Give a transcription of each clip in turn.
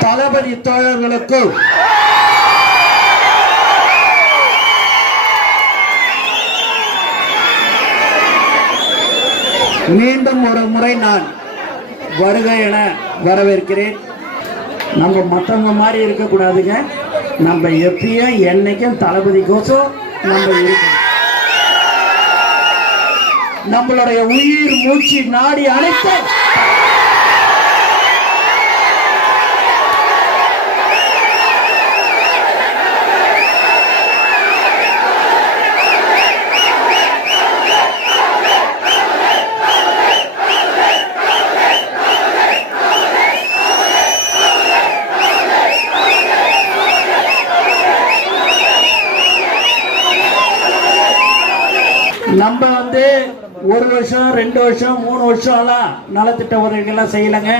தளபதி தோழர்களுக்கும் மீண்டும் ஒரு முறை நான் வருக என வரவேற்கிறேன். நம்ம மற்றவங்க மாதிரி இருக்கக்கூடாதுங்க. நம்ம எப்பயும் என்னைக்கும் தளபதி கோசம் நம்ம இருக்கணும். நம்மளுடைய உயிர் மூச்சு நாடி அனைத்து நம்ம வந்து ஒரு வருஷம் ரெண்டு வருஷம் மூணு வருஷம்லாம் நலத்திட்ட உதவிகள்லாம் செய்யலைங்க.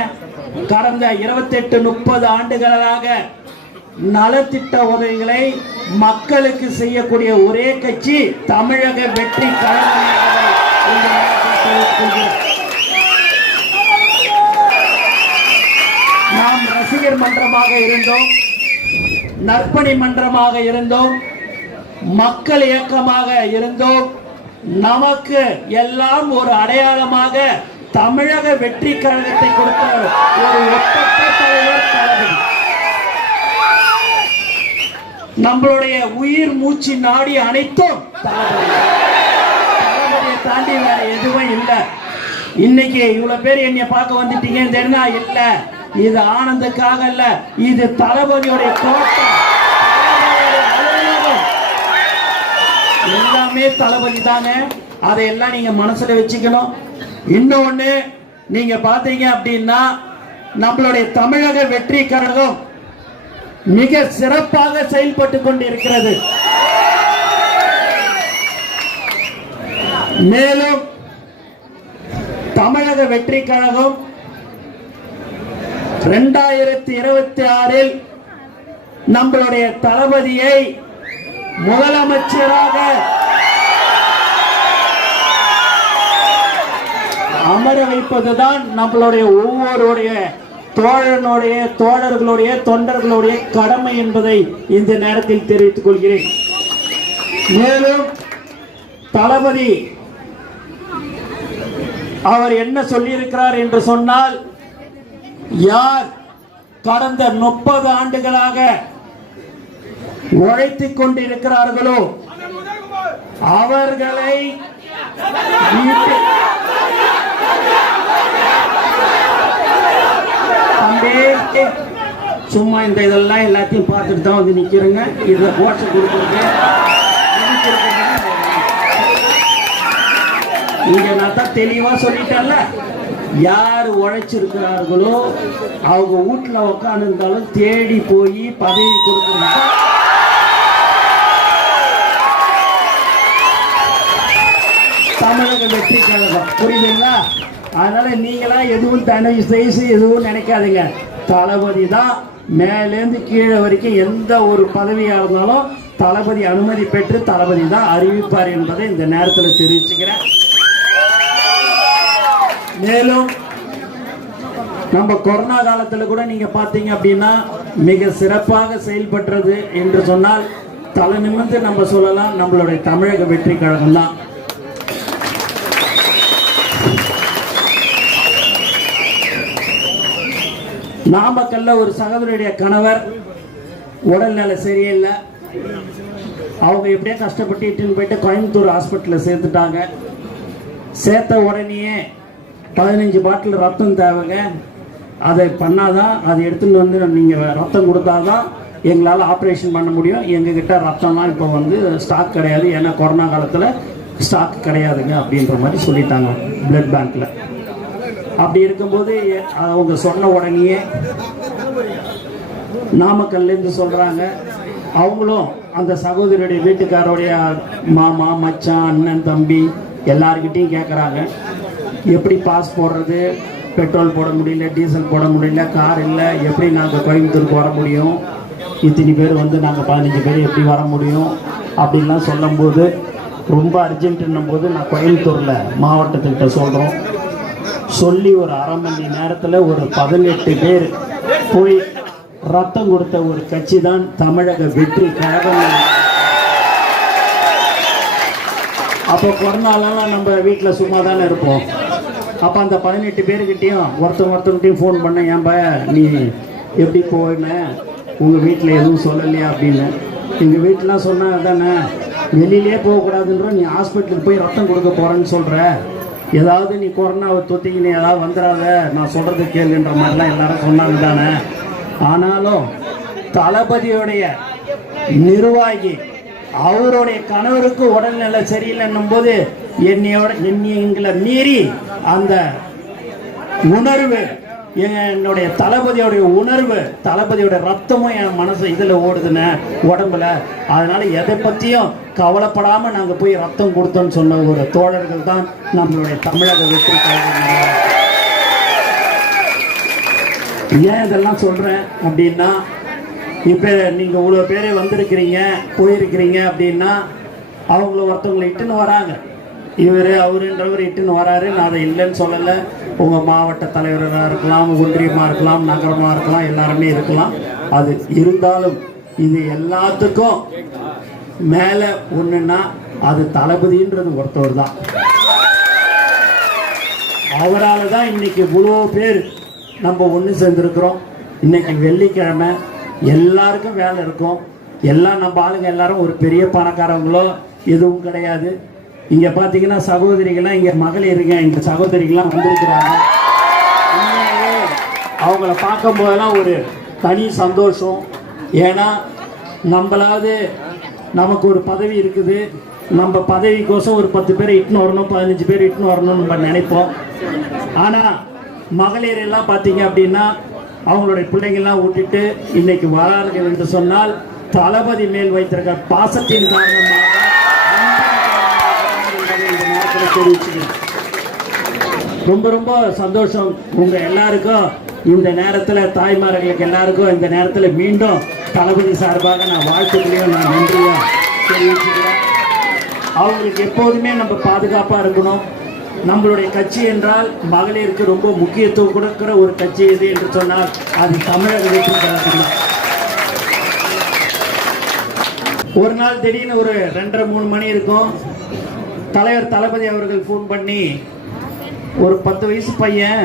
கடந்த இருபத்தெட்டு முப்பது ஆண்டுகளாக நலத்திட்ட உதவிகளை மக்களுக்கு செய்யக்கூடிய ஒரே கட்சி தமிழக வெற்றி கழகம் நாம் ரசிகர் மன்றமாக இருந்தோம் நற்பணி மன்றமாக இருந்தோம் மக்கள் இயக்கமாக இருந்தோம் நமக்கு எல்லாம் ஒரு அடையாளமாக தமிழக வெற்றி கழகத்தை கொடுத்த ஒரு ஒப்பற்ற தலைவர் தளபதி. நம்மளுடைய உயிர் மூச்சு நாடி அனைத்தும் தளபதியை தாண்டி வேற எதுவும் இல்லை. இன்னைக்கு இவ்வளவு பேர் என்னைய பார்க்க வந்துட்டீங்க தெரிஞ்சா இல்ல இது ஆனந்துக்காக இல்ல இது தளபதியுடைய கோட்டம் எல்லாமே தளபதி தாங்க அதையெல்லாம் நீங்க மனசுல வச்சுக்கணும். இன்னொன்னு நீங்க பாத்தீங்க அப்படின்னா நம்மளுடைய தமிழக வெற்றி கழகம் மிக சிறப்பாக செயல்பட்டு கொண்டிருக்கிறது. மேலும் தமிழக வெற்றி கழகம் இரண்டாயிரத்தி இருபத்தி ஆறில் நம்மளுடைய தளபதியை முதலமைச்சராக அமர வைப்பதுதான் நம்மளுடைய ஒவ்வொருடைய தோழனுடைய தோழர்களுடைய தொண்டர்களுடைய கடமை என்பதை இந்த நேரத்தில் தெரிவித்துக் கொள்கிறேன். மேலும் தளபதி அவர் என்ன சொல்லியிருக்கிறார் என்று சொன்னால் யார் கடந்த முப்பது ஆண்டுகளாக உழைத்துக் கொண்டிருக்கிறார்களோ அவர்களை சும்மா இந்த இதெல்லாம் எல்லாத்தையும் பார்த்துட்டு தான் வந்து நிக்கிறேங்க. இதை போட்டு கொடுக்குறது இங்க நான் தான் தெளிவா சொல்லிட்டேன்ல. யார் உழைச்சிருக்கிறார்களோ அவங்க வீட்டில் உட்காந்துருந்தாலும் தேடி போய் பதவி கொடுக்குறாங்க. தமிழக வெற்றி கழகம். புரியுதுங்களா? அதனால நீங்களா எதுவும் தனி செய்து எதுவும் நினைக்காதீங்க. தளபதி தான் மேலேருந்து கீழே வரைக்கும் எந்த ஒரு பதவியாக இருந்தாலும் தளபதி அனுமதி பெற்று தளபதி தான் அறிவிப்பார் என்பதை இந்த நேரத்தில் தெரிவிச்சுக்கிறேன். மேலும் நம்ம கொரோனா காலத்தில் கூட நீங்க பார்த்தீங்க அப்படின்னா மிக சிறப்பாக செயல்பட்டது என்று சொன்னால் தலை நிமிர்ந்து நம்ம சொல்லலாம் நம்மளுடைய தமிழக வெற்றி கழகம் தான் நாமக்கல்ல ஒரு சகோதரியுடைய கணவர் உடல்நிலை சரியில்லை. அவங்க எப்படியோ கஷ்டப்பட்டு இட்டுன்னு போயிட்டு கோயம்புத்தூர் ஹாஸ்பிட்டலில் சேர்த்துட்டாங்க. சேர்த்த உடனேயே பதினஞ்சு பாட்டில் ரத்தம் தேவைங்க. அதை பண்ணாதான் அதை எடுத்துன்னு வந்து நீங்கள் ரத்தம் கொடுத்தாதான் எங்களால் ஆப்ரேஷன் பண்ண முடியும். எங்ககிட்ட ரத்தம்லாம் இப்போ வந்து ஸ்டாக் கிடையாது. ஏன்னா கொரோனா காலத்தில் ஸ்டாக் கிடையாதுங்க அப்படின்ற மாதிரி சொல்லிட்டாங்க பிளட் பேங்க்கில் அப்படி இருக்கும்போது அவங்க சொன்ன உடனேயே நாமக்கல்லேருந்து சொல்கிறாங்க அவங்களும் அந்த சகோதரியுடைய வீட்டுக்காரோடைய மாமா மச்சான் அண்ணன் தம்பி எல்லாருக்கிட்டையும் கேட்குறாங்க எப்படி பாஸ் போடுறது? பெட்ரோல் போட முடியல டீசல் போட முடியல கார் இல்லை எப்படி நாங்கள் கோயம்புத்தூருக்கு வர முடியும்? இத்தனை பேர் வந்து நாங்கள் பதினஞ்சு பேர் எப்படி வர முடியும்? அப்படின்லாம் சொல்லும்போது ரொம்ப அர்ஜென்ட்டுன்னும் போது நான் கோயம்புத்தூரில் மாவட்டத்துக்கிட்ட சொல்கிறோம் சொல்லி ஒரு அரை மணி நேரத்தில் ஒரு பதினெட்டு பேர் போய் ரத்தம் கொடுத்த ஒரு கட்சி தான் தமிழக வெற்றி கழகம். அப்போ கொரோனாலலாம் நம்ம வீட்டில் சும்மா தானே இருப்போம். அப்போ அந்த பதினெட்டு பேருக்கிட்டேயும் ஒருத்தன் ஒருத்தன்கிட்டையும் ஃபோன் பண்ண ஏன்பா நீ எப்படி போயின உங்கள் வீட்டில் எதுவும் சொல்லலையா? அப்படின்னு. எங்கள் வீட்டிலாம் சொன்னால் தானே வெளியிலே போகக்கூடாதுன்ற நீ ஹாஸ்பிட்டலுக்கு போய் ரத்தம் கொடுக்க போகிறேன்னு சொல்கிற ஏதாவது நீ கொரோனாவை தொத்திக்கின்னு ஏதாவது வந்துடாத நான் சொல்கிறது கேளுன்ற மாதிரிலாம் எல்லாரும் சொன்னாங்க தானே. ஆனாலும் தளபதியுடைய நிர்வாகி அவருடைய கணவருக்கு உடல்நிலை சரியில்லைன்னும் போது என்னையோட என்னைங்களை மீறி அந்த உணர்வு என்னுடைய தளபதியோடைய உணர்வு தளபதியோட ரத்தமும் என் மனசு இதில் ஓடுதுன்னு உடம்புல. அதனால எதை பற்றியும் கவலைப்படாமல் நாங்கள் போய் ரத்தம் கொடுத்தோம்னு சொன்ன ஒரு தோழர்கள் தான் நம்மளுடைய தமிழக வெற்றி ஏன் இதெல்லாம் சொல்கிறேன் அப்படின்னா இப்போ நீங்கள் இவ்வளோ பேரே வந்திருக்கிறீங்க போயிருக்கிறீங்க அப்படின்னா அவங்கள ஒருத்தவங்களை இட்டுன்னு வராங்க. இவர் அவருன்றவர் இட்டுன்னு வராரு நான் அதை இல்லைன்னு சொல்லலை. உங்கள் மாவட்ட தலைவராக இருக்கலாம் ஒன்றியமாக இருக்கலாம் நகரமாக இருக்கலாம் எல்லாருமே இருக்கலாம். அது இருந்தாலும் இது எல்லாத்துக்கும் மேலே ஒன்றுன்னா அது தளபதின்றது ஒருத்தவர் தான். அவரால் தான் இன்னைக்கு இவ்வளோ பேர் நம்ம ஒன்று சேர்ந்துருக்குறோம். இன்னைக்கு வெள்ளிக்கிழமை எல்லாருக்கும் வேலை இருக்கும். எல்லாம் நம்ம ஆளுங்க எல்லாரும் ஒரு பெரிய பணக்காரங்களோ எதுவும் கிடையாது. இங்கே பார்த்தீங்கன்னா சகோதரிகள்லாம் இங்கே மகளிருங்க இந்த சகோதரிகள்லாம் வந்திருக்கிறாங்க. அவங்கள பார்க்கும் போதெல்லாம் ஒரு தனி சந்தோஷம். ஏன்னா நம்மளாவது நமக்கு ஒரு பதவி இருக்குது. நம்ம பதவிக்கோசம் ஒரு பத்து பேரை இட்டுன்னு வரணும் பதினஞ்சு பேர் இட்டுன்னு வரணும்னு நம்ம நினைப்போம். ஆனால் மகளிர் எல்லாம் பார்த்தீங்க அப்படின்னா அவங்களுடைய பிள்ளைங்கள்லாம் விட்டுட்டு இன்னைக்கு வரார்கள் என்று சொன்னால் தளபதி மேல் வைத்திருக்க பாசத்தின் காரணமாக என்பதை இந்த நேரத்தில் தெரிவிச்சுக்கிறேன் ரொம்ப ரொம்ப சந்தோஷம். உங்க எல்லாருக்கும் இந்த நேரத்தில் தாய்மார்களுக்கு எல்லாருக்கும் இந்த நேரத்தில் மீண்டும் தளபதி சார்பாக நான் வாழ்த்துக்களையும் நான் நன்றியும் தெரிவிச்சுக்கிறேன். அவங்களுக்கு எப்போதுமே நம்ம பாதுகாப்பாக இருக்கணும். நம்மளுடைய கட்சி என்றால் மகளிருக்கு ரொம்ப முக்கியத்துவம் கொடுக்கிற ஒரு கட்சி எது என்று சொன்னால் அது தமிழக வெற்றி கழகம் ஒரு நாள் திடீர்னு ஒரு ரெண்டரை மூணு மணி இருக்கும். தலைவர் தளபதி அவர்கள் ஃபோன் பண்ணி ஒரு பத்து வயசு பையன்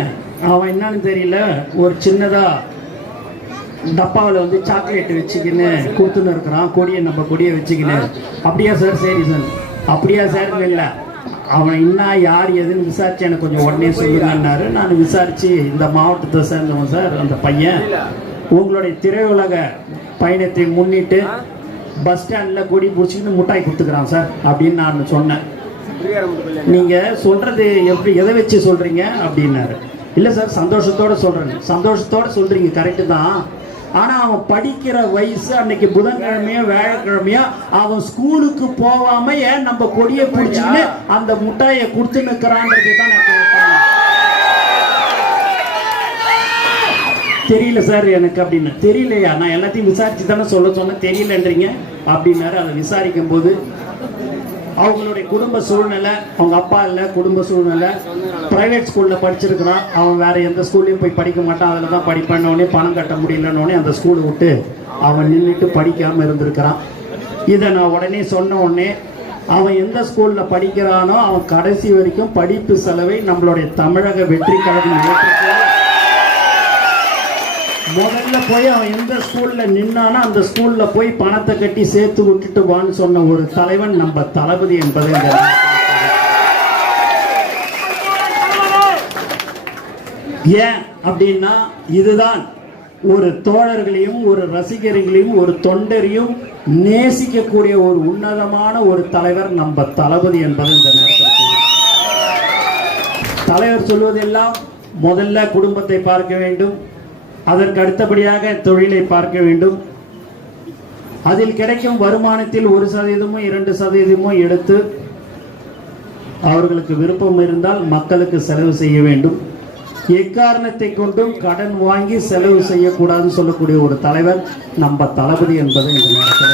அவன் என்னன்னு தெரியல ஒரு சின்னதா டப்பாவில் வந்து சாக்லேட் வச்சுக்கின்னு கொடுத்துன்னு இருக்கிறான். கொடியை நம்ம கொடியை வச்சுக்கின்னு. அப்படியா சார் சரி சார் அப்படியா சார் இல்லை. அவன் என்ன யார் எதுன்னு விசாரிச்சு எனக்கு கொஞ்சம் உடனே சொல்லுங்கன்னாரு. நான் விசாரிச்சு இந்த மாவட்டத்தை சேர்ந்தவன் சார் அந்த பையன். உங்களுடைய திரையுலக பயணத்தை முன்னிட்டு பஸ் ஸ்டாண்டில் கொடி பிடிச்சிக்கின்னு முட்டாய் கொடுத்துக்கிறான் சார் அப்படின்னு நான் சொன்னேன். நீங்க சொல்றது எப்படி எதை வச்சு சொல்றீங்க அப்படின்னாரு. இல்ல சார் சந்தோஷத்தோட சொல்றேன். சந்தோஷத்தோட சொல்றீங்க கரெக்டு தான். ஆனா அவன் படிக்கிற வயசு அன்னைக்கு புதன்கிழமையோ வியாழக்கிழமையோ அவன் ஸ்கூலுக்கு போகாம ஏன் நம்ம கொடியை பிடிச்சின்னு அந்த முட்டாயை கொடுத்து நிற்கிறான்றது தான் நான் தெரியல சார் எனக்கு அப்படின்னு. தெரியலையா? நான் எல்லாத்தையும் விசாரிச்சு தானே சொல்ல சொன்னேன். தெரியலன்றீங்க? அப்படின்னாரு. அதை விசாரிக்கும் போது அவங்களுடைய குடும்ப சூழ்நிலை அவங்க அப்பா இல்லை குடும்ப சூழ்நிலை. பிரைவேட் ஸ்கூலில் படிச்சிருக்கிறான். அவன் வேற எந்த ஸ்கூல்லையும் போய் படிக்க மாட்டான். அதில் தான் படிப்பேன்னு உடனே பணம் கட்ட முடியலன்னு அந்த ஸ்கூலை விட்டு அவன் நின்றுட்டு படிக்காமல் இருந்திருக்கிறான். இதை நான் உடனே சொன்ன உடனே அவன் எந்த ஸ்கூலில் படிக்கிறானோ அவன் கடைசி வரைக்கும் படிப்பு செலவை நம்மளுடைய தமிழக வெற்றி கழகம் முதல் முதல்ல போய் அவன் எந்த ஸ்கூல்ல நின்னானோ அந்த ஸ்கூல்ல போய் பணத்தை கட்டி சேர்த்து விட்டுட்டு வான்னு சொன்ன ஒரு தலைவன் நம்ம தளபதி என்பதை இந்த ஏன் அப்படின்னா இதுதான் ஒரு தோழர்களையும் ஒரு ரசிகர்களையும் ஒரு தொண்டரையும் நேசிக்கக்கூடிய ஒரு உன்னதமான ஒரு தலைவர் நம்ம தளபதி என்பது இந்த நேரத்தில் தலைவர் சொல்வதெல்லாம் முதல்ல குடும்பத்தை பார்க்க வேண்டும். அதற்கு அடுத்தபடியாக தொழிலை பார்க்க வேண்டும். அதில் கிடைக்கும் வருமானத்தில் ஒரு சதவீதமோ இரண்டு சதவீதமோ எடுத்து அவர்களுக்கு விருப்பம் இருந்தால் மக்களுக்கு செலவு செய்ய வேண்டும். எக்காரணத்தை கொண்டும் கடன் வாங்கி செலவு செய்யக்கூடாதுன்னு சொல்லக்கூடிய ஒரு தலைவர் நம்ம தளபதி என்பதை இந்த நேரத்தில்